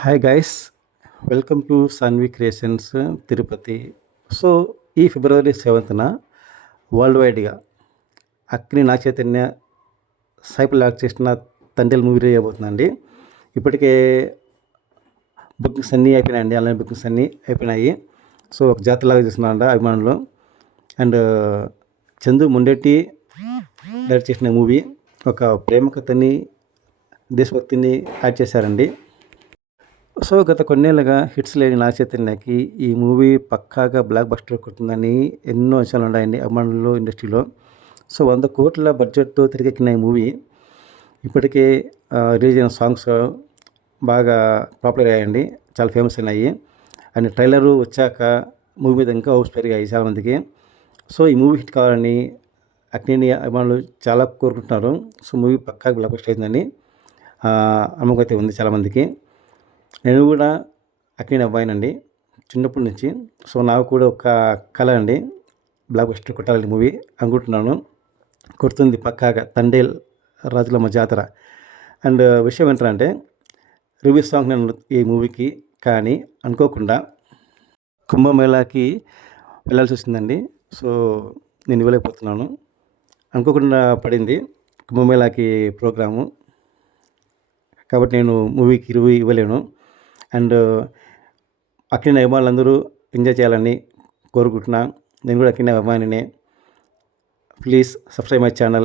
Hi guys welcome to Sanvi creations Tirupati so ఈ ఫిబ్రవరి సెవెంత్న world వైడ్గా అక్ని నా చైతన్య సైపుల్ యాక్ట్ చేసిన తండ్రి మూవీ చేయబోతుందండి ఇప్పటికే బుకింగ్స్ అన్నీ అయిపోయినాయండి ఆన్లైన్ బుకింగ్స్ అన్నీ అయిపోయినాయి. సో ఒక జాతరలాగా చేస్తున్నారంట అభిమానులు. అండ్ చందు ముండెట్టి డైరెక్ట్ చేసిన మూవీ ఒక ప్రేమ కథని దేశభక్తిని యాడ్ చేశారండి. సో గత కొన్నేళ్ళుగా హిట్స్ లేని నా చైతన్యకి ఈ మూవీ పక్కాగా బ్లాక్ బస్టర్ కొడుతుందని ఎన్నో అంశాలు ఉన్నాయండి అభిమానులు ఇండస్ట్రీలో. సో వంద కోట్ల బడ్జెట్తో తిరిగెక్కిన ఈ మూవీ ఇప్పటికే రిలీజ్ అయిన సాంగ్స్ బాగా పాపులర్ అయ్యాయండి. చాలా ఫేమస్ అయినాయి. అండ్ ట్రైలరు వచ్చాక మూవీ మీద ఇంకా హౌస్ పెరిగాయి చాలామందికి. సో ఈ మూవీ హిట్ కావాలని అక్నేని అభిమానులు చాలా కోరుకుంటున్నారు. సో మూవీ పక్కా బ్లాక్ బస్టర్ అయిందని అమ్మకైతే నమ్మకం అయితే ఉంది చాలామందికి. నేను కూడా అక్కిన అబ్బాయినండి. చిన్నప్పటి నుంచి. సో నాకు కూడా ఒక కళ అండి. బ్లాక్ బస్టర్ కొట్టాలని మూవీ అనుకుంటున్నాను. కొడుతుంది పక్కాగా తండేల్ రాజులమ్మ జాతర. అండ్ విషయం ఏంటంటే రివ్యూ సాంగ్ నేను ఈ మూవీకి కానీ అనుకోకుండా కుంభమేళాకి వెళ్ళాల్సి వచ్చిందండి. సో నేను ఇవ్వలేకపోతున్నాను. అనుకోకుండా పడింది కుంభమేళాకి ప్రోగ్రాము. కాబట్టి నేను మూవీకి రివ్యూ ఇవ్వలేను. అండ్ అక్కిన అభిమానులందరూ ఎంజాయ్ చేయాలని కోరుకుంటున్నాను నేను కూడా అక్కిన అభిమానినే ప్లీజ్ సబ్స్క్రైబ్ మై ఛానల్.